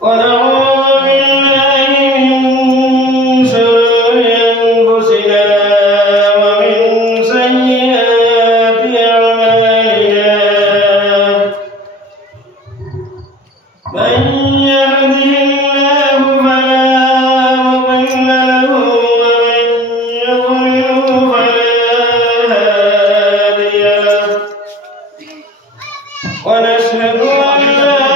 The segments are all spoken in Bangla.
ونعوذ بالله من شرور أنفسنا ومن سيئات أعمالنا من يهده الله فلا مضل له ومن يضلل فلا هادي له ونشهد أن لا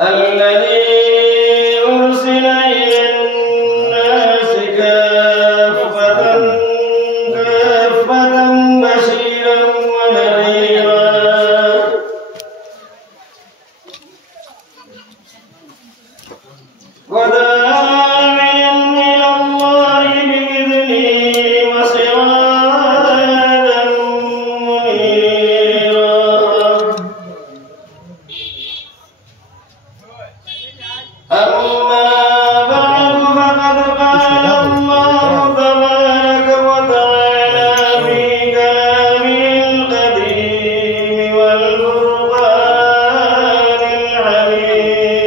الذي أرسل إلى الناس كافة بشيرا ونذيرا وداعيا إلى الله بإذنه وسراجا منيرا أما بعد فقد قال الله تبارك وتعالى في كلامه القديم والفرقان الحميد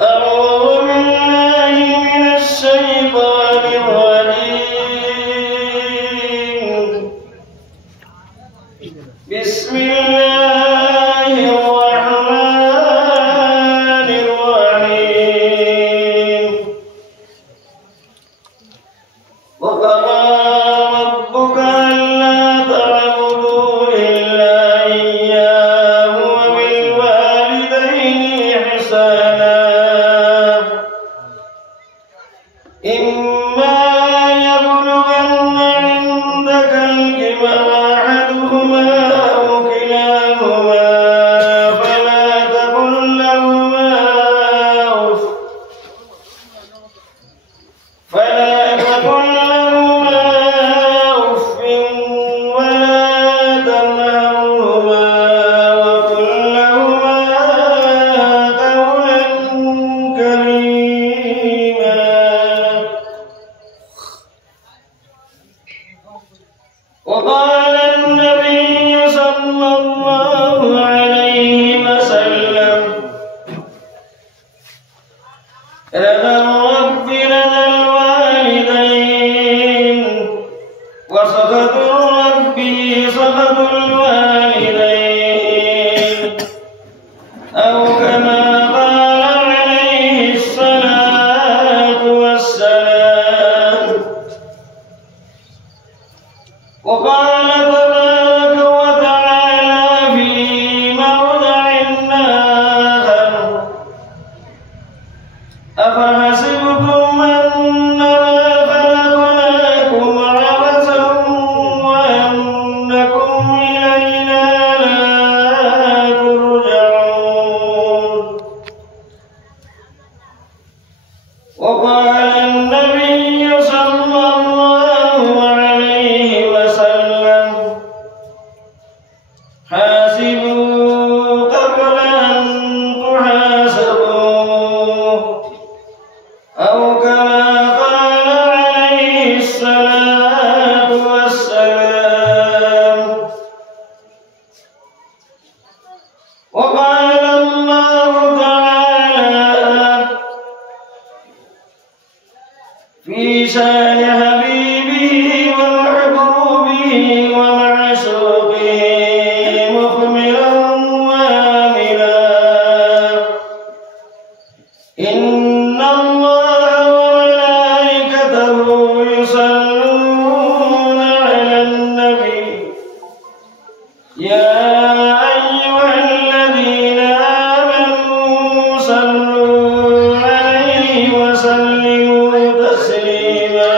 أعوذ بالله من الشيطان الرجيم بسم الله الرحمن الرحيم وقضى ربك ألا تعبدوا إلا إياه وبالوالدين إحسانا إما يبلغن عندك الكبر أحدهما أو كلاهما فلا تقل لهما أف ولا تنهرهما وقل لهما قولا كريما وقال النبي صلى الله عليه وسلم رضا الرب رضا الوالدين وسخط الرب سخط الوالدين أو كما قال عليه الصلاة والسلام وقال تبارك وتعالى في موضع آخر أفحسبتم أنما خلقناكم عبثا وأنكم إلينا لا ترجعون وقال النبي صلى الله عليه وسلم حاسبوا قبل أن تحاسبوا أو كما قال عليه الصلاة والسلام وقال الله تعالى في شان حبيبه ومحبوبه ومعشوقه مخبرا وآمنا إن الله وملائكته يصلون على النبي يا أيها الذين آمنوا صلوا عليه وسلموا تسليما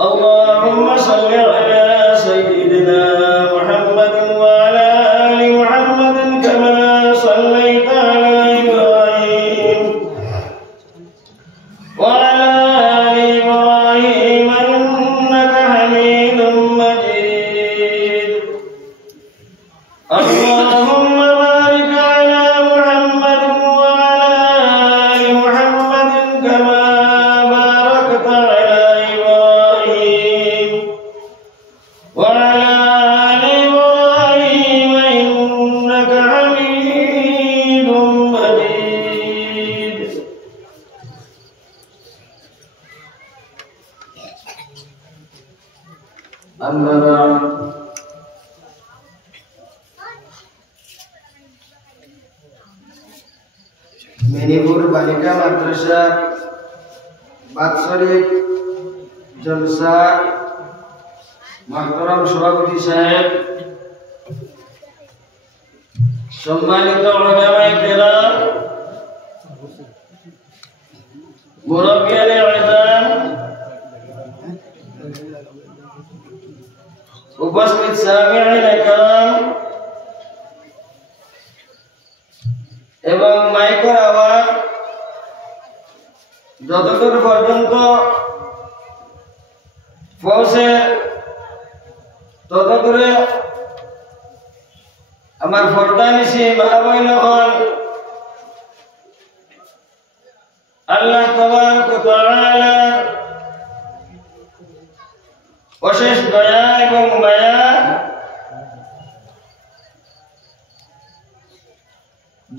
اللهم صل على سيدنا محمد وعلى آل محمد كما صليت على إبراهيم وعلى آل إبراهيم إنك حميد مجيد أما بعد মেনিপুর বালিকা মাদ্রাসা বাৎসরিক জলসা মাহতারাম সভাপতি সাহেব, সম্মানিত উলামায়ে কেরাম, মুরব্বিয়ানে ইলম, উপস্থিত সামিঈনে কেরাম এবং মাইকের আওয়াজ যতদূর পর্যন্ত পৌঁছে ততদূরে আমার ফরদানিসি মা বোন হল আল্লাহ তাবারক ওয়া তাআলা অশেষ দয়া এবং মায়া,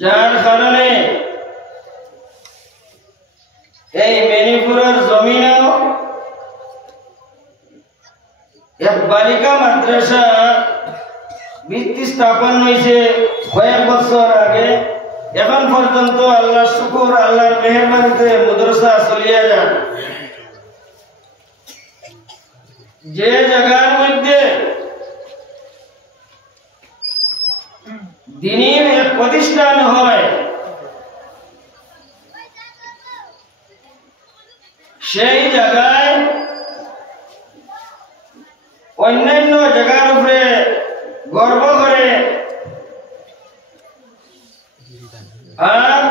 যার কারণে এই মেনিপুরের জমিনেও এক বালিকা মাদ্রাসা ভিত্তি স্থাপন হয়েছে কয়েক বছর আগে। এখন পর্যন্ত আল্লাহর শুকর, আল্লাহর মেহেরবানিতে মাদ্রাসা চলিয়া যান। যে জায়গার মধ্যে দ্বীনি এক প্রতিষ্ঠান হয়, সেই জায়গায় অন্যান্য জায়গার উপরে গর্ব করে, আর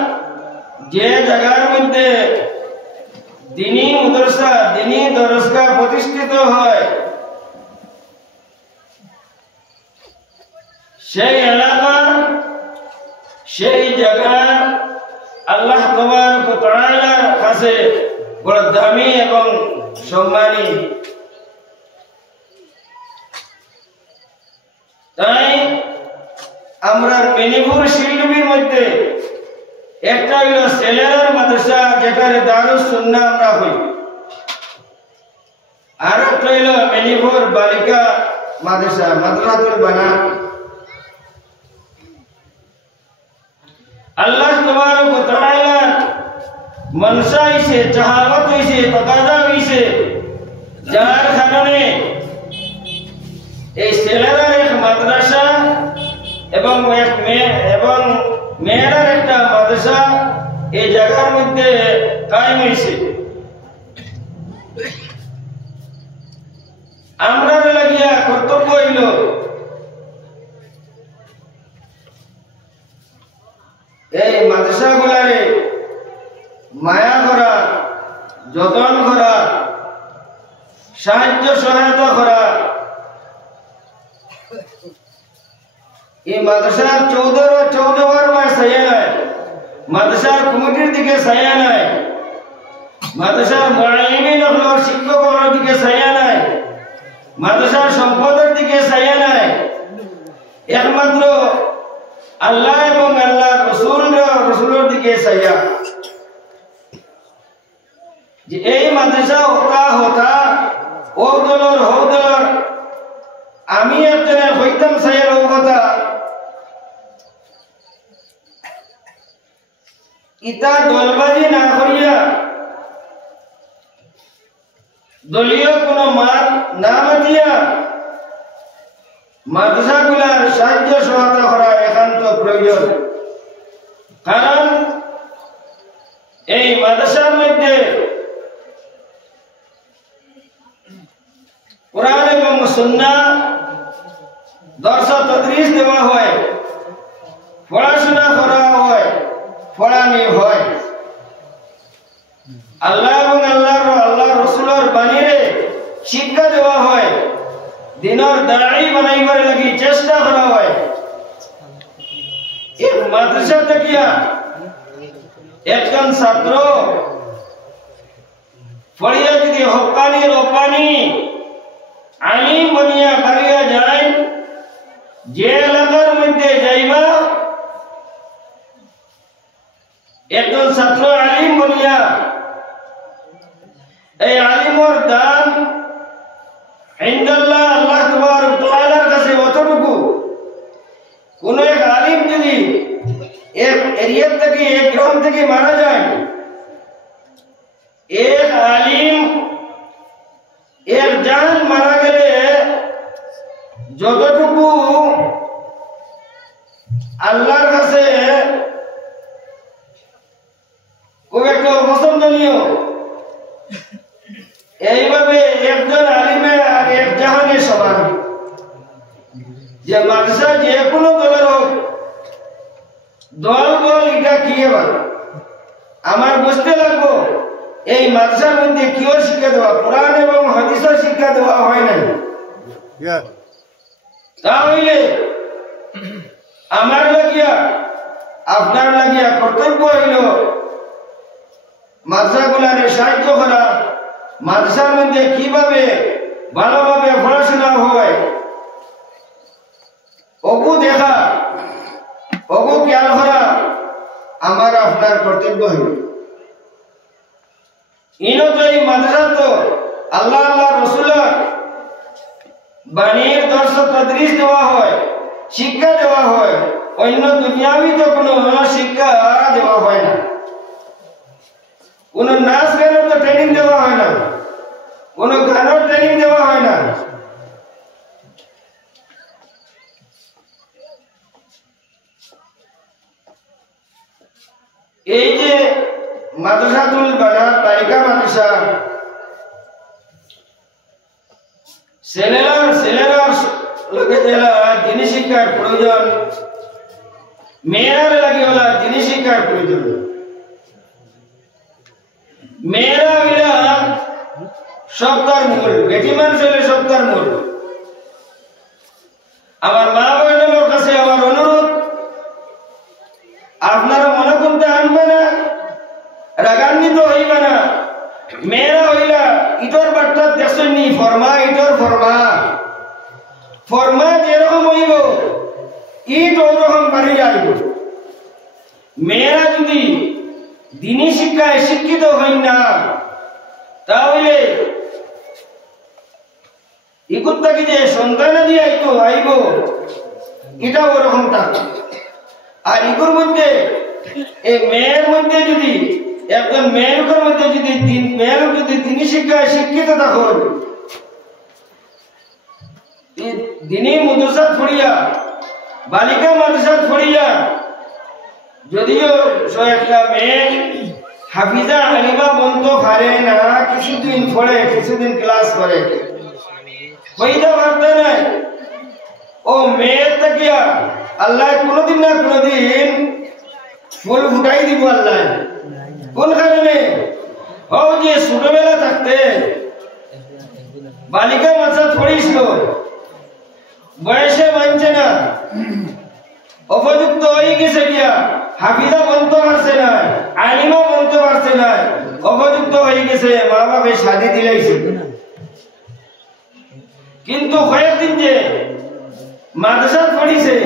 যে জায়গার মধ্যে দ্বীনি মাদ্রাসা, দ্বীনি দরসগাহ প্রতিষ্ঠিত হয়, সেই এলাকা, সেই জায়গা আল্লাহ তাবারক ওয়া তাআলার কাছে বড় দামি এবং সম্মানী। তাই আমরা মেনিপুর শিল্পীর মধ্যে একটা হইল ছেলের মাদ্রাসা, যেটার দারুস সুন্নাহ আমরা হই, আর একটা হইল মেনিপুর বালিকা মাদ্রাসা, মাদ্রাসাতুল বানাত। আল্লাহ তাবারক ওয়া তাআলা মনসা হইছে, চাহাবত হইছে, তাকাদা হইছে, যার কারণে এই ছেলেরা এক মাদ্রাসা এবং মেয়েরার একটা মাদ্রাসা এই জায়গার মধ্যে কায়েম হইছে। আমরা লাগিয়া কর্তব্য হইল এই মাদ্রাসা গুলারে মায়া করা, যতন করা, সাহায্য সহায়তা করা। এই মাদ্রাসার 14 মাস ছায়া নাই, মাদ্রাসার কমিটির দিকে ছায়া নাই, মাদ্রাসার মুআল্লিমিন হল শিক্ষকদের দিকে ছায়া নাই, মাদ্রাসার সম্পদের দিকে ছায়া নাই। একমাত্র আল্লাহ এবং আল্লাহর রাসূলের দিকে ছায়া। যে এই মাদ্রাসা হতা ও দলর আমি একজনের হইতাম ছায়ার কথা, ইতা দলবাজি না করিয়া, দলীয় কোন মাত না মাতিয়া মাদ্রাসাগুলার সাহায্য সহায়তা করা একান্ত প্রয়োজন। কারণ এই মাদ্রাসার মধ্যে কুরআন এবং সুন্নাহ দর্শ তদরিস দেওয়া হয়, পড়াশোনা করা হয়, পড়ানি হয়। আল্লাহ এবং আল্লাহর রাসূলের বাণীরে শিক্ষা দেওয়া হয়, দিনের দাঈ বানাইবার লাগি চেষ্টা করা হয়। এই মাদ্রাসা থেকে একজন ছাত্র পড়িয়া যদি হক্কানি রব্বানি আলিম বনিয়া করিয়া যায়, যে এলাকার মধ্যে যাইবা একজন ছাত্র আলিম বনিয়া, এই আলিমর দাম ইনদাল্লাহ থেকে মারা যায়, এক আলিম এক জান মারা গেলে যতটুকু আল্লাহর কাছে খুব একটা অপছন্দনীয়, এইভাবে একজন আলিমে আর এক জাহানের সমান। যে মাদ্রাসা যে কোনো দলের হোক, দল বল এটা কি এবার আমার বুঝতে লাগবো এই মাদ্রাসার মধ্যে কিও শিক্ষা দেওয়া, কোরআন এবং হাদিসের শিক্ষা দেওয়া হয় নাই। তাহলে আমার লাগিয়া আপনার লাগিয়া কর্তব্য হইল মাদ্রাসাগুলারে সাহায্য করা, মাদ্রাসার মধ্যে কিভাবে ভালোভাবে পড়াশোনা হয় ওগু দেখা, ওগু খেয়াল করা আমার আপনার কর্তব্য হইল। ইনত এই মাদ্রাসা তো আল্লাহ আল্লাহ রসুলের বাণীর দর্শ তদরিস দেওয়া হয়, শিক্ষা দেওয়া হয়, অন্য দুনিয়াবি তো কোনো শিক্ষা দেওয়া হয় না, কোন নাচ গানের তো ট্রেনিং দেওয়া হয় না, কোন গানের ট্রেনিং দেওয়া হয় না। এই যে মাদ্রাসাতুল বানাত তারিকা মাদ্রাসা, ছেলেরা লোকে জেলা দিনী শিক্ষার প্রয়োজন, মেয়েরা লাগে হলা দিনী শিক্ষার প্রয়োজন। মেয়েরা হইলা সপ্তাহের মূল, বেটি মানুষ হইলে সপ্তাহের মূল। আমার মা বোনের কাছে আমার অনুরোধ, আপনারা মনে করতে আনবে না, রাগান্বিত হইবে না। মেয়েরা হইলা ইটর বার্তা দেখছেননি, ফরমা ইটর ফরমা, ফরমা যেরকম হইব ইট ওরকম পারি যাইব। মেয়েরা যদি দিনী শিক্ষায় শিক্ষিত হই না, তাহলে ইকুর থাকি যে সন্তান দিয়ে আইব এটা ওরকম থাক। আর ইকুর মধ্যে এই মেয়ের মধ্যে যদি একজন মেয়ের মধ্যে যদি দিনী শিক্ষায় শিক্ষিত থাকুন, দিনী মাদ্রাসা পড়িয়া বালিকা মাদ্রাসা পড়িয়া যদিও একটা মেয়ে হাফিজা আলিমা বন্ধ পারে না, কিছুদিন পড়ে কিছুদিন ক্লাস করে হইতে পারতে নাই, ও মেয়ের তাকিয়া আল্লাহ কোনদিন না কোনদিন ফুল ফুটাই দিব। আল্লাহ কোন কারণে? ও যে ছোটবেলা থাকতে বালিকা মাদ্রাসা পড়িছিল, বয়সে মানছে না, উপযুক্ত হয়ে গেছে গিয়া হাফিজা বলতে পারছে না, আলিমা বলতে পারছে না, উপযুক্ত হয়ে গেছে, মা বাপে শাদি দিলাইছে। কিন্তু কয়েকদিন যে মাদ্রাসা পড়িছে,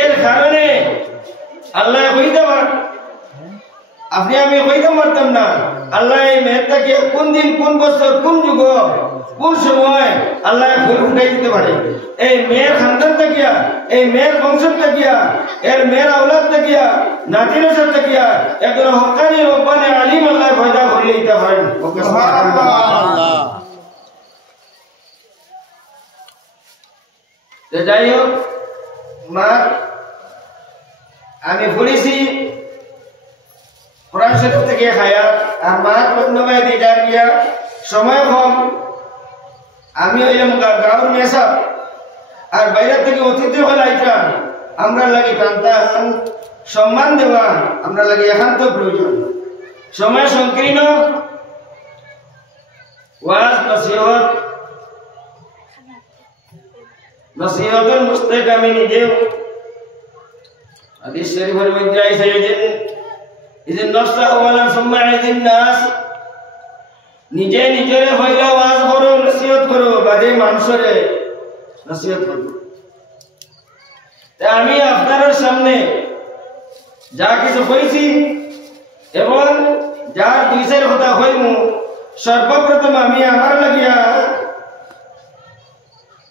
এর কারণে আল্লাহ হইতে পার, আপনি আমি হইতে পারতাম না। আল্লাহ এই মেয়েটাকে কোন দিন, কোন বছর, কোন যুগ, কোন সময় আল্লাহ ফুল ফুটাই দিতে পারে। এই মেয়ের খানদান থাকিয়া, এই মেয়ের বংশ থাকিয়া, এর মেয়ের আওলাদ থাকিয়া, নাতি নসর থাকিয়া একজন হক্কানি রব্বানি আলিম আল্লাহ পয়দা করলে দিতে পারেন। যাই হোক, মা আমি পড়েছি কোরআন শরীফ থেকে হায়াত, আর মা ধন্যবাদ দিদার গিয়া সময় কম। আমি হইলাম গাঁর মেসাব, আর বাইরে থেকে অতিথি হল আইতাম, আমরা লাগে টানতাম সম্মান দেওয়া আমরা লাগে একান্ত প্রয়োজন। সময় সংকীর্ণ, ওয়াজ নসিহতের মুস্তাক আমি নিজেও হাদিস শরীফের মধ্যে আইছে ইযিন নফসা ওয়ালা সুম্মা ইযিন নাস, নিজে নিজেরে হইলা ওয়াজ করো, নসিহত করো, বাদে মানুষরে নসিহত করো। তাই আমি আপনাদের সামনে যা কিছু কইছি এবং যার দুই চার কথা হইমু, সর্বপ্রথম আমি আমার লাগিয়া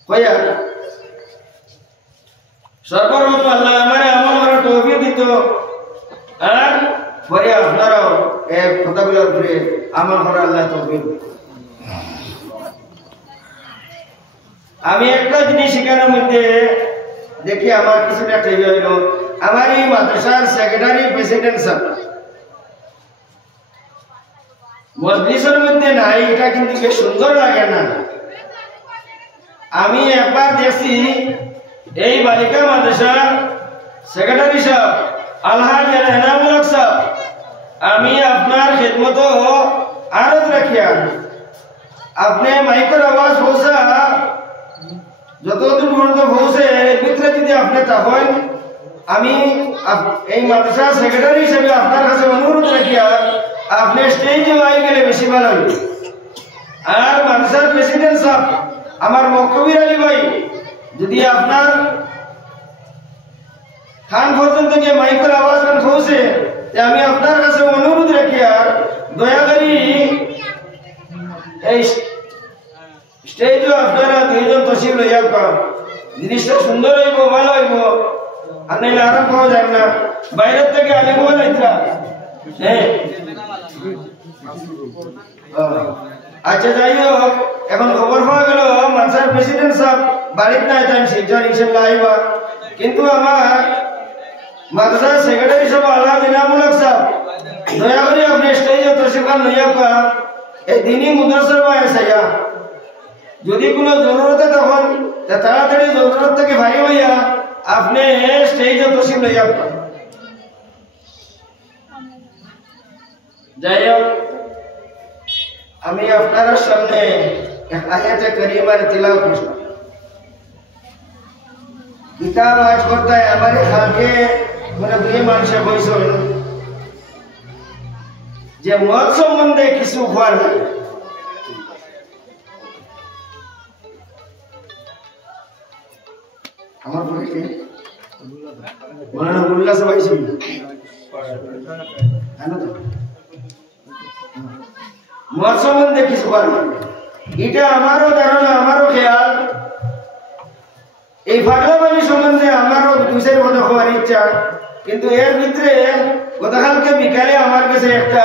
হইয়া সর্বপ্রথম আল্লাহ আমার আমল করার তৌফিক দিত, আর পরে আপনারাও এই কথাগুলোর উপরে আমল করার আল্লাহ তৌফিক। আমি একটা জিনিস এখানের মধ্যে দেখি আমার কিছুটা ঠিক হইল। আমার এই মাদ্রাসার সেক্রেটারি প্রেসিডেন্ট স্যার মজলিসের মধ্যে নাই, এটা কিন্তু বেশ সুন্দর লাগে না। আমি একবার দেখছি এই বালিকা মাদ্রাসার সেক্রেটারি সাহেব আলহাজ এনামুল হক সাহেব, আমি আপনার খেদমত আরজ রাখিয়া আপনি মাইকের আওয়াজ পৌঁছা যতদূর পর্যন্ত পৌঁছে ভিতরে যদি আপনি থাকেন, আমি এই মাদ্রাসার সেক্রেটারি হিসেবে আপনার কাছে অনুরোধ রাখিয়া আপনি স্টেজে আই গেলে বেশি ভালো হবে। আর মাদ্রাসার প্রেসিডেন্ট সাহেব আমার মকবুল আলী ভাই, যদি আপনার খান পর্যন্ত গিয়ে মাইকের আওয়াজ পৌঁছে, আমি আপনার কাছে অনুরোধ রাখি আর দয়া করি এই স্টেজে আপনারা দুইজন তসিব লইয়া জিনিসটা সুন্দর হইব, ভালো হইব। আর নাইলে আরাম পাওয়া যায় না, বাইরের থেকে আলিম হইতা। আচ্ছা যাই হোক, এখন খবর পাওয়া গেল মাদ্রাসার প্রেসিডেন্ট সাহেব বাড়িতে নাই, তাই শিলচর ইনশাআল্লাহ আইবা। কিন্তু আমার মাদ্রাসার সেক্রেটারি সাহেব আল্লাহ এনামুল হক সাহেব, দয়া করে আপনি স্টেজে তশরিফ লইয়া এই দিনই মাদ্রাসার বাইরে আইয়া যদি কোনো জরুরতে তখন তাড়াতাড়ি জরুরত থেকে ভারী হইয়া আপনি স্টেজে তশরিফ লইয়া। যাই হোক, আমি আপনার সামনে এক আয়াতে কারিমার তিলাওয়াত করলাম। কিতাব আজ করতে আমার খালকে মানে দুই মানুষে বইছেন যে মদ সম্বন্ধে কিছু হওয়ার নাই। আমার পক্ষে মৌলানা উল্লাস ভাই ছিল মদ সম্বন্ধে কিছু হওয়ার নাই। এটা আমারও ধারণা, আমারও খেয়াল। এই পাগলাবাড়ি সম্বন্ধে আমারও দুই চার কথা হওয়ার ইচ্ছা, কিন্তু এর ভিতরে গতকালকে বিকালে আমার কাছে একটা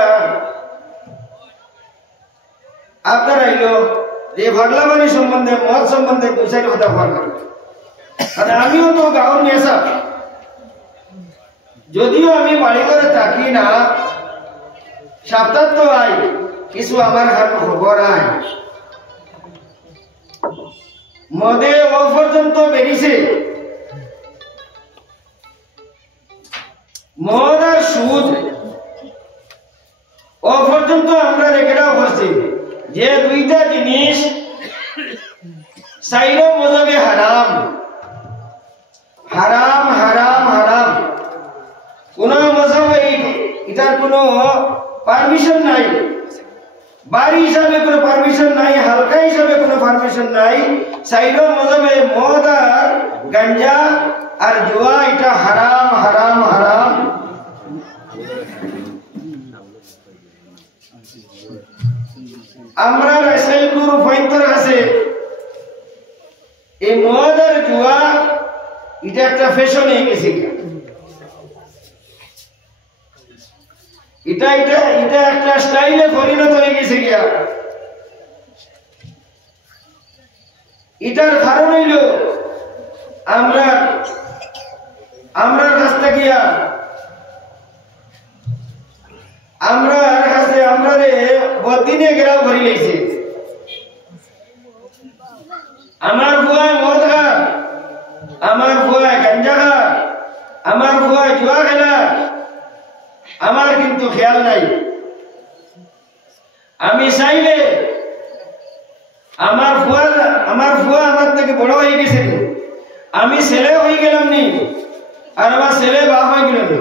আপনার আইলো যে পাগলাবাড়ি সম্বন্ধে মদ সম্বন্ধে দুই চার কথা হওয়ার লাগে। আমিও তো গাঁওর নেশা, যদিও আমি বাড়ি করে থাকি না, সপ্তাহ তো আই, কিছু আমার হাতে খবর আয় মদে ও পর্যন্ত বেরিয়েছে। মদ আর সুদ ও পর্যন্ত আমরা রেখেটাও করছি যে দুইটা জিনিস সাইরো মজবে হারাম হারাম হারাম হারাম। কোন মজবে এটার কোনো পারমিশন নাই, বাড়ি হিসাবে কোনো পারমিশন নাই, হালকা হিসাবে কোনো পারমিশন নাই। সাইরো মজবে মদ আর গাঞ্জা আর জুয়া এটা হারাম হারাম হারাম। আমরা রাসাইলপুর পয়েন্টর আছে এই মদ আর জুয়া এটা একটা ফ্যাশন হয়ে গেছে। এটা এটা এটা একটা স্টাইলে পরিণত হয়ে গেছে গিয়া। এটার কারণ হইল আমরা কাছ থেকে আমরা বদিনে গেরাও ভরি লাইছে। আমার বুয়া মদ খা, আমার বুয়া গাঞ্জা খা, আমার বুয়া জুয়া খেলা, আমার কিন্তু খেয়াল নাই। আমি চাইলে আমার ফুয়া আমার থেকে বড় হয়ে গেছে, আমি ছেলে হয়ে গেলাম নি, আর আমার ছেলে বাপ হয়ে গেল নি।